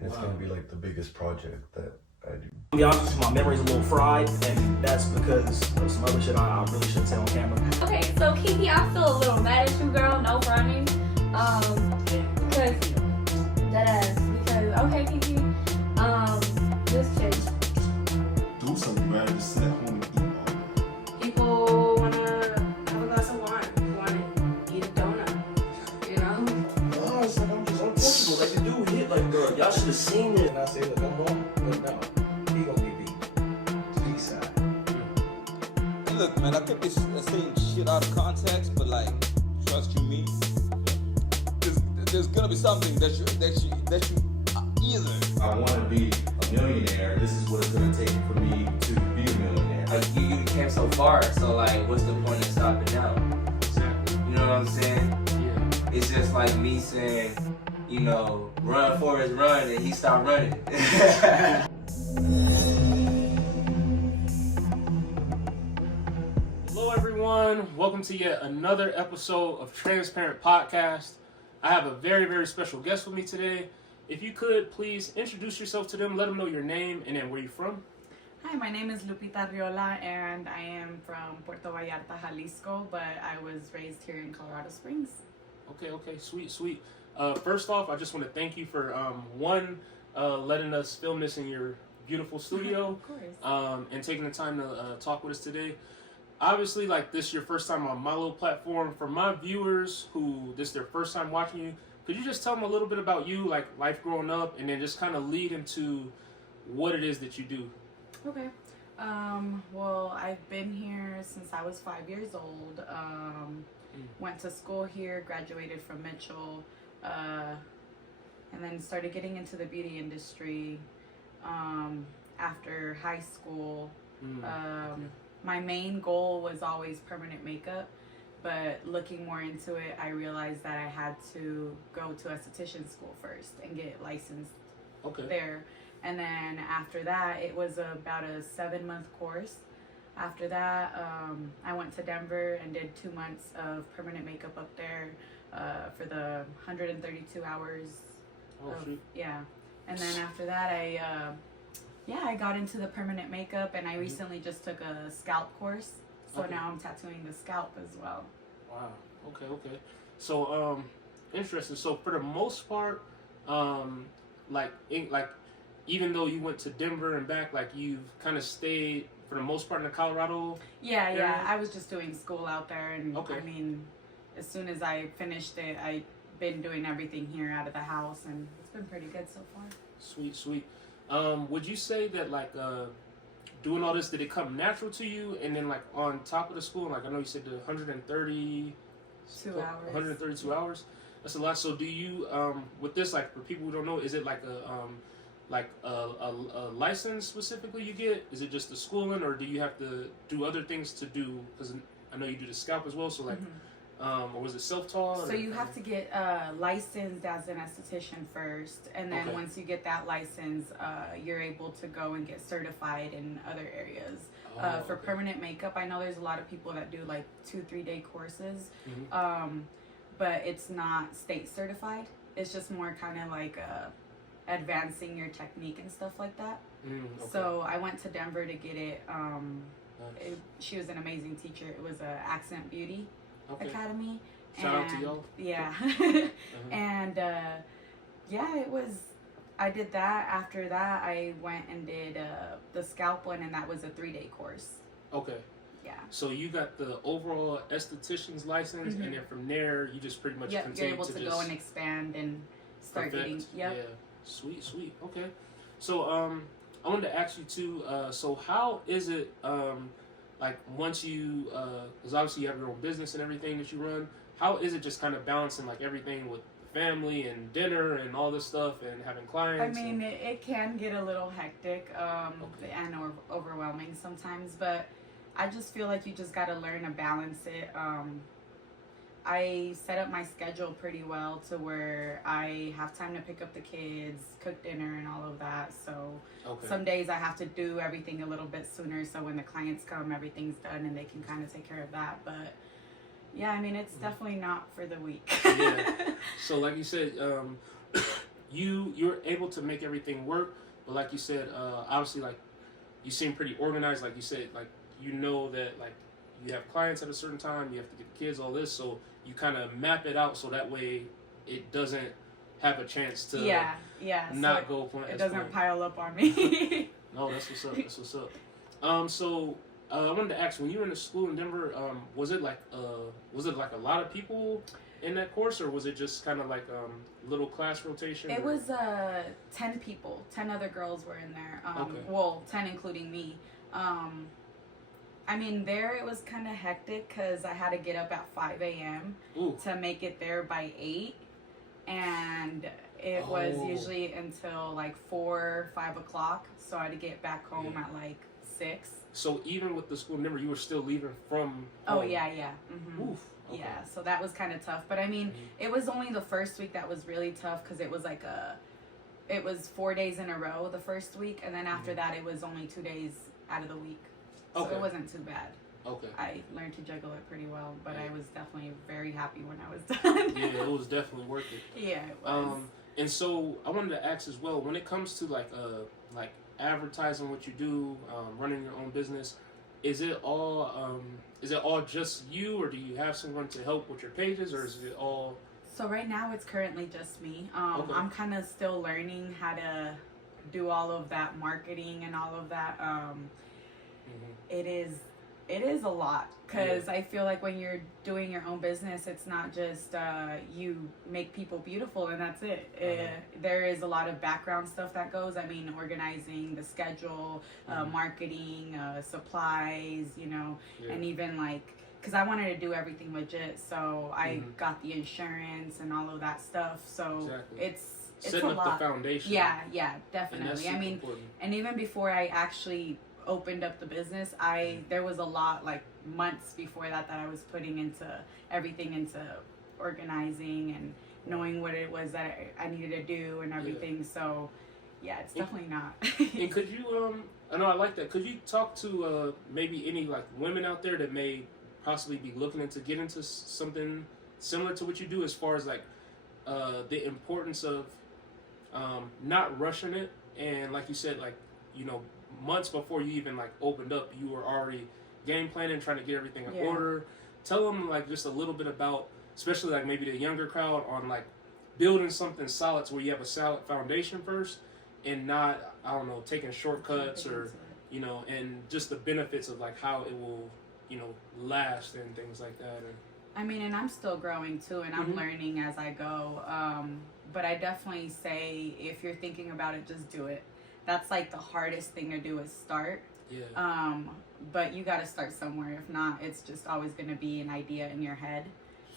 and it's gonna be like the biggest project that I do. To be honest, my memory's a little fried, and that's because of some other shit I really shouldn't say on camera. Okay, so Kiki, I feel a little mad at you, girl. No fronting. Because okay, Kiki. Just chill. Do something, man. Just sit at home and eat all day. People wanna have a glass of wine, wanna eat a donut, you know? No, it's like I'm just uncomfortable. Like the dude hit like girl. Y'all should have seen it. And I said, look, I'm wrong, but no, he gonna get beat. Peace out. Look, man, I think it's saying shit out of context, but like, trust you me, there's gonna be something that you either. I want to be a millionaire. This is what it's going to take for me to be a millionaire. Like you came so far, so like, what's the point of stopping now? Exactly. You know what I'm saying? Yeah. It's just like me saying, you know, run Forrest run, and he stopped running. Hello everyone, welcome to yet another episode of Transparent Podcast. I have a very, very special guest with me today. If you could, please introduce yourself to them, let them know your name and then where you're from. Hi, my name is Lupita IG, and I am from Puerto Vallarta, Jalisco, but I was raised here in Colorado Springs. Okay, sweet. First off, I just want to thank you for, letting us film this in your beautiful studio. Of course. And taking the time to talk with us today. Obviously, like, this is your first time on my little platform. For my viewers who this is their first time watching you, could you just tell them a little bit about you, like life growing up, and then just kind of lead into what it is that you do? Okay. Well, I've been here since I was 5 years old. Went to school here, graduated from Mitchell, and then started getting into the beauty industry after high school. My main goal was always permanent makeup, but looking more into it, I realized that I had to go to esthetician school first and get licensed there. And then after that, it was about a 7-month course. After that, I went to Denver and did 2 months of permanent makeup up there for the 132 hours. Yeah. And then after that, I got into the permanent makeup, and I recently just took a scalp course. So now I'm tattooing the scalp as well. Wow. Okay. So, interesting. So for the most part, even though you went to Denver and back, like you've kind of stayed for the most part in the Colorado area? Yeah. I was just doing school out there, and I mean, as soon as I finished it, I've been doing everything here out of the house, and it's been pretty good so far. Sweet. Would you say that like doing all this, did it come natural to you? And then like on top of the school, like I know you said the 132 hours. That's a lot. So do you with this, like for people who don't know, is it like a license specifically you get? Is it just the schooling, or do you have to do other things to do? Because I know you do the scalp as well. So like, or was it self-taught? So you have to get licensed as an esthetician first, and then once you get that license, you're able to go and get certified in other areas. For permanent makeup, I know there's a lot of people that do like 2-3 day courses, but it's not state certified. It's just more kind of like advancing your technique and stuff like that. So I went to Denver to get it. She was an amazing teacher. It was a Accent Beauty Academy. Shout out to y'all. Yeah. And it was, I did that. After that, I went and did the scalp one, and that was a 3-day course. Okay. Yeah. So you got the overall esthetician's license, and then from there, you just pretty much continue you're able to go and expand and start getting. Yeah. Sweet. Okay. So I wanted to ask you too. So how is it like once you, because obviously you have your own business and everything that you run. How is it just kind of balancing like everything with family and dinner and all this stuff and having clients? I mean, it can get a little hectic and overwhelming sometimes, but I just feel like you just got to learn to balance it. I set up my schedule pretty well to where I have time to pick up the kids, cook dinner, and all of that. So some days I have to do everything a little bit sooner, so when the clients come, everything's done and they can kind of take care of that. But yeah, I mean, it's definitely not for the weak. So like you said, you're able to make everything work. But like you said, obviously, like you seem pretty organized. Like you said, like you know that like you have clients at a certain time, you have to get the kids, all this, so you kind of map it out so that way it doesn't have a chance to not go plan. It doesn't pile up on me. No, that's what's up. That's what's up. So I wanted to ask, when you were in the school in Denver, was it like a lot of people in that course, or was it just kind of like little class rotation? It was 10 people. 10 other girls were in there. Okay. Well, 10 including me. I mean, there it was kind of hectic because I had to get up at 5 a.m. to make it there by 8. And it was usually until like 4, 5 o'clock. So I had to get back home at like 6. So even with the school in Denver, you were still leaving from home? Oh, yeah. Mm-hmm. Oof. Okay. Yeah, so that was kind of tough. But I mean, it was only the first week that was really tough because it was like it was 4 days in a row the first week. And then after that, it was only 2 days out of the week. So it wasn't too bad. Okay. I learned to juggle it pretty well, but I was definitely very happy when I was done. Yeah, it was definitely worth it. Yeah, it was. And so I wanted to ask as well, when it comes to like advertising what you do, running your own business, is it all just you, or do you have someone to help with your pages, or is it all? So right now it's currently just me. Okay. I'm kind of still learning how to do all of that marketing and all of that. It is a lot because I feel like when you're doing your own business, it's not just you make people beautiful and that's it. There is a lot of background stuff that goes. I mean, organizing the schedule, marketing, supplies, and even like, because I wanted to do everything legit, so I got the insurance and all of that stuff. So it's setting a up lot. the foundation. Yeah, definitely. I mean, important. And even before I actually opened up the business, there was a lot, like months before that I was putting into everything, into organizing and knowing what it was that I needed to do and everything. So yeah, it's definitely not. And could you I know I like that, could you talk to maybe any like women out there that may possibly be looking to get into something similar to what you do, as far as like the importance of not rushing it, and like you said, like months before you even like opened up, you were already game planning, trying to get everything in order. Tell them like just a little bit about, especially like maybe the younger crowd, on like building something solid to where you have a solid foundation first, and not, I don't know, taking shortcuts or and just the benefits of like how it will last and things like that. And I mean, and I'm still growing too, and I'm learning as I go. But I definitely say, if you're thinking about it, just do it. That's like the hardest thing to do, is start. Yeah. But you got to start somewhere. If not, it's just always going to be an idea in your head.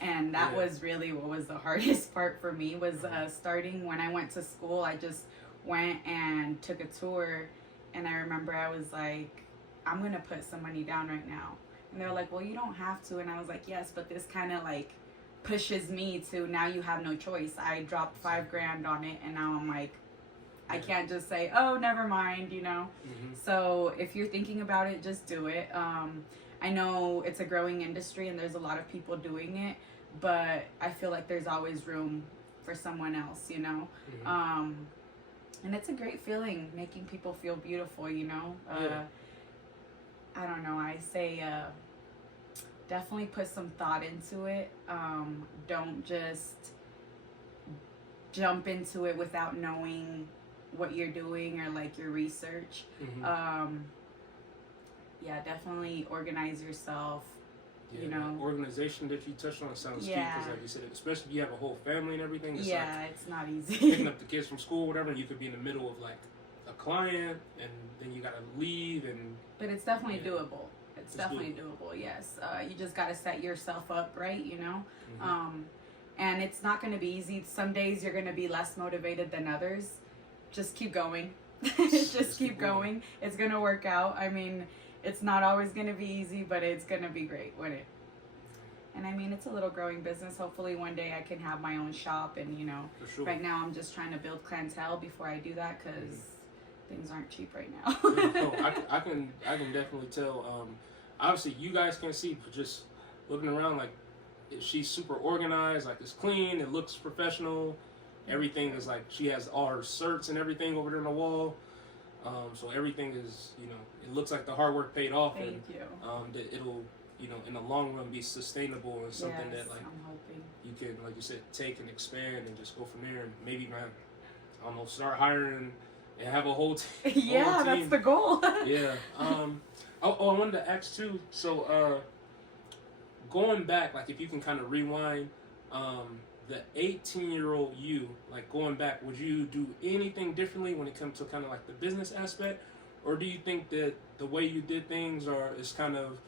And that was really what was the hardest part for me, was starting. When I went to school, I just went and took a tour. And I remember I was like, I'm going to put some money down right now. And they're like, well, you don't have to. And I was like, yes, but this kind of like pushes me to, now you have no choice. I dropped $5,000 on it, and now I'm like, I can't just say, oh, never mind, So if you're thinking about it, just do it. I know it's a growing industry and there's a lot of people doing it, but I feel like there's always room for someone else, And it's a great feeling, making people feel beautiful, I don't know, I say definitely put some thought into it. Don't just jump into it without knowing what you're doing or like your research. Definitely organize yourself. The organization that you touched on sounds key, because like you said, especially if you have a whole family and everything, it's it's not easy. Picking up the kids from school, whatever, and you could be in the middle of like a client, and then you gotta leave, but it's definitely doable. It's definitely doable. Yes. You just gotta set yourself up right, and it's not going to be easy. Some days you're going to be less motivated than others. Just keep going. Just keep going. It's going to work out. I mean, it's not always going to be easy, but it's going to be great when it. And I mean, it's a little growing business. Hopefully one day I can have my own shop, and right now I'm just trying to build clientele before I do that, because things aren't cheap right now. I can definitely tell. Obviously you guys can see, but just looking around, like, she's super organized, like it's clean, it looks professional. Everything is like, she has all her certs and everything over there on the wall. So everything is, you know, it looks like the hard work paid off. Thank and you. that it'll, you know, in the long run be sustainable and something Yes, that like I'm hoping. you can, like you said, take and expand and just go from there and maybe, man, I don't know, start hiring and have a whole team. Yeah, that's the goal. Yeah. I wanted to ask too. So, going back, like if you can kind of rewind, the 18-year-old you, like going back, would you do anything differently when it comes to kind of like the business aspect, or do you think that the way you did things is kind of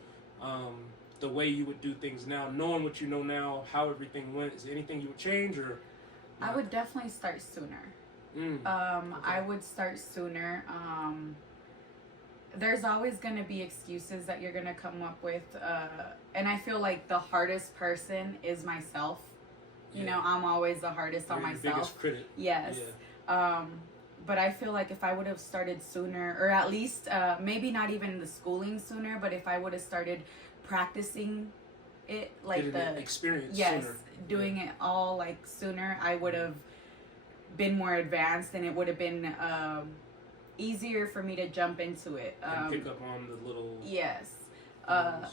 the way you would do things now, knowing what you know now, how everything went? Is there anything you would change or? I would definitely start sooner. Okay. I would start sooner. There's always going to be excuses that you're going to come up with. And I feel like the hardest person is myself. You know, I'm always the hardest on You're myself. your biggest critic. Yes. Yeah. But I feel like if I would have started sooner, or at least maybe not even the schooling sooner, but if I would have started practicing it, like Getting the experience yes, sooner. doing it all like sooner, I would have been more advanced, and it would have been easier for me to jump into it. And pick up on the little. Yes. moves.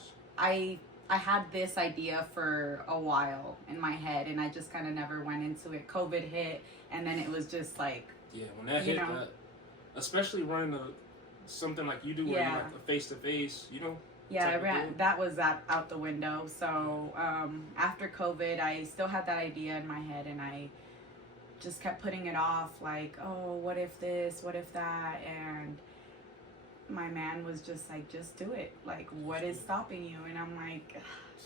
I had this idea for a while in my head, and I just kind of never went into it. COVID hit, and then it was just like, Yeah, when that hit, that, especially running something like you do, where you're like a face-to-face, you know? Yeah, that was out the window. So after COVID, I still had that idea in my head, and I just kept putting it off, like, oh, what if this, what if that, and my man was just like, just do it. Like, what is stopping you? And I'm like,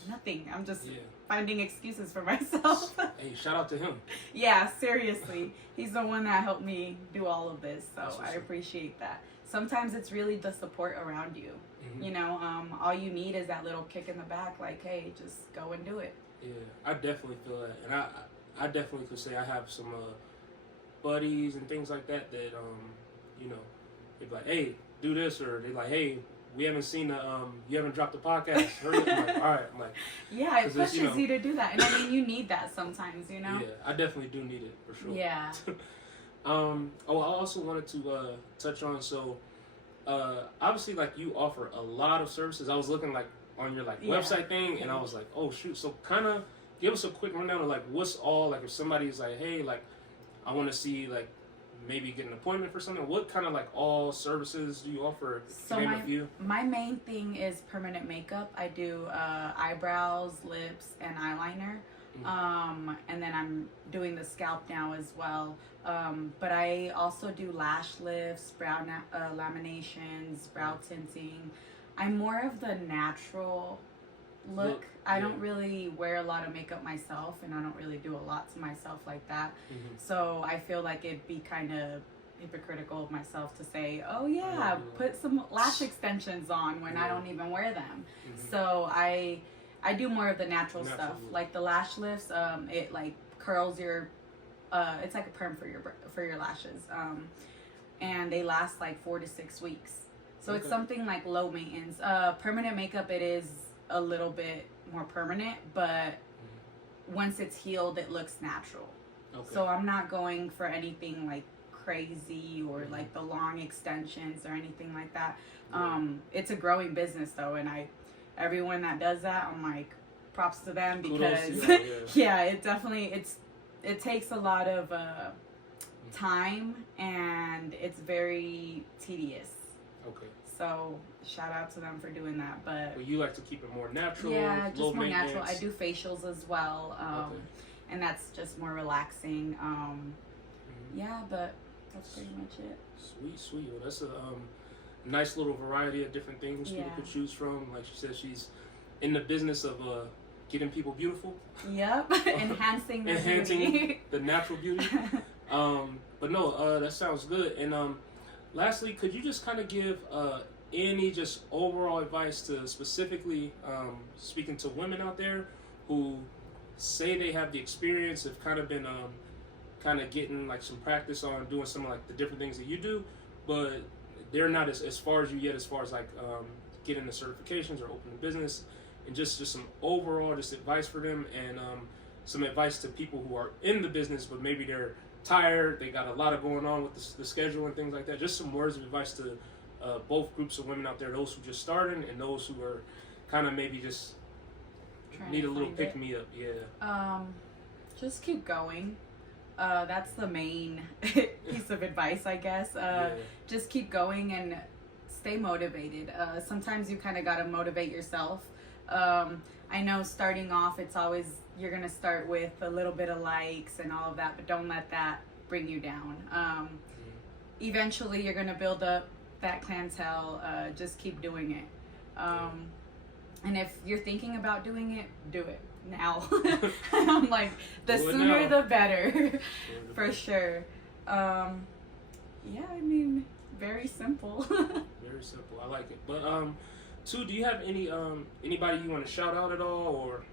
nothing. I'm just finding excuses for myself. Hey, shout out to him. Yeah, seriously. He's the one that helped me do all of this, so I appreciate that. Sometimes it's really the support around you. Mm-hmm. You know, all you need is that little kick in the back, like, hey, just go and do it. Yeah, I definitely feel that. And I definitely could say I have some buddies and things like that you know, they'd be like, hey, do this, or they're like, hey, we haven't seen you haven't dropped the podcast. Hurry up. I'm like, all right. I'm like, yeah, it pushes you to do that. And I mean, you need that sometimes, you know? Yeah, I definitely do need it, for sure. Yeah. I also wanted to touch on, so obviously, like, you offer a lot of services. I was looking, like, on your, like, website thing, and I was like, oh, shoot. So kind of give us a quick rundown of, like, what's all, like, if somebody's like, hey, like, I want to see, like, maybe get an appointment for something, what kind of, like, all services do you offer? So my main thing is permanent makeup. I do eyebrows, lips, and eyeliner. Mm-hmm. And then I'm doing the scalp now as well. But I also do lash lifts, brow laminations, brow tinting. I'm more of the natural look. I don't really wear a lot of makeup myself, and I don't really do a lot to myself like that. Mm-hmm. So I feel like it'd be kind of hypocritical of myself to say, oh yeah, put some lash extensions on when I don't even wear them. Mm-hmm. So I do more of the natural stuff, like the lash lifts. It like curls your, it's like a perm for your lashes, and they last like 4 to 6 weeks. So it's something like low maintenance. Permanent makeup, it is a little bit more permanent, but once it's healed, it looks natural. So I'm not going for anything like crazy or like the long extensions or anything like that. It's a growing business though, and everyone that does that, I'm like, props to them, because it definitely it takes a lot of time, and it's very tedious. So shout out to them for doing that. But you like to keep it more natural? Yeah, just more natural. I do facials as well, and that's just more relaxing. Yeah, but that's pretty much it. Sweet. Well, that's a nice little variety of different things people could choose from. Like she said, she's in the business of getting people beautiful. Yep, enhancing beauty. The natural beauty. But no, that sounds good. And lastly, could you just kind of give any just overall advice to specifically speaking to women out there who say they have the experience, have kind of been kind of getting like some practice on doing some of like the different things that you do, but they're not as far as you yet, as far as like getting the certifications or opening a business, and just some overall just advice for them, and some advice to people who are in the business but maybe they're tired, they got a lot of going on with the schedule and things like that. Just some words of advice to both groups of women out there, those who just starting and those who are kind of maybe just need a little pick-me-up. Yeah. Just keep going. That's the main piece of advice, I guess. Just keep going and stay motivated. Sometimes you kind of got to motivate yourself. I know starting off, it's always, you're going to start with a little bit of likes and all of that, but don't let that bring you down. Eventually, you're going to build up that clientele. Just keep doing it. And if you're thinking about doing it, do it now. I'm like, the sooner the better, for sure. Yeah, I mean, very simple. Very simple. I like it. But Two, do you have anybody you want to shout out at all, or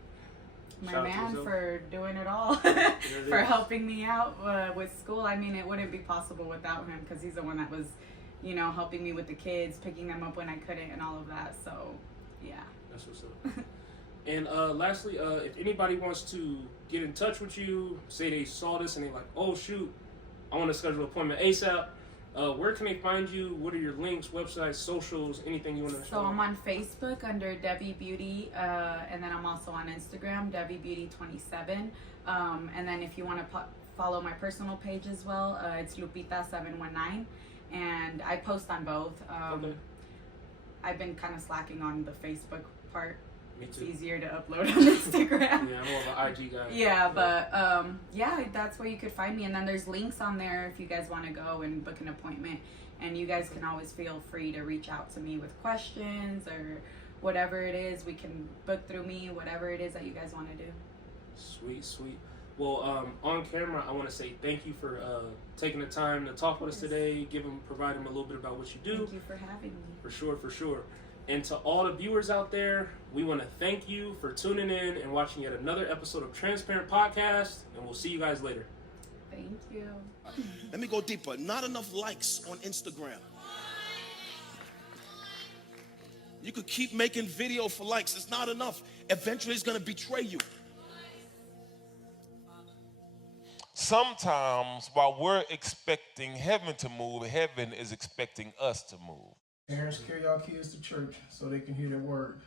my man for doing it all, for helping me out with school? I mean, it wouldn't be possible without him, because he's the one that was, you know, helping me with the kids, picking them up when I couldn't, and all of that. So, yeah. That's what's up. And lastly, if anybody wants to get in touch with you, say they saw this and they're like, oh shoot, I want to schedule an appointment ASAP, where can they find you? What are your links, websites, socials, anything you want to show? So I'm on Facebook under Debbie Beauty, and then I'm also on Instagram, Debbie Beauty 27. And then if you want to follow my personal page as well, it's Lupita 719, and I post on both. Okay. I've been kind of slacking on the Facebook part. Me It's too. easier to upload on Instagram. Yeah, I'm more of an IG guy. Yeah, but yeah, that's where you could find me. And then there's links on there if you guys want to go and book an appointment. And you guys can always feel free to reach out to me with questions or whatever it is. We can book through me, whatever it is that you guys want to do. Sweet, sweet. Well, on camera, I want to say thank you for taking the time to talk with us today, provide them a little bit about what you do. Thank you for having me. For sure, for sure. And to all the viewers out there, we want to thank you for tuning in and watching yet another episode of Transparent Podcast, and we'll see you guys later. Thank you. Let me go deeper. Not enough likes on Instagram. You could keep making video for likes. It's not enough. Eventually, it's going to betray you. Sometimes while we're expecting heaven to move, heaven is expecting us to move. Parents, carry y'all kids to church so they can hear the word.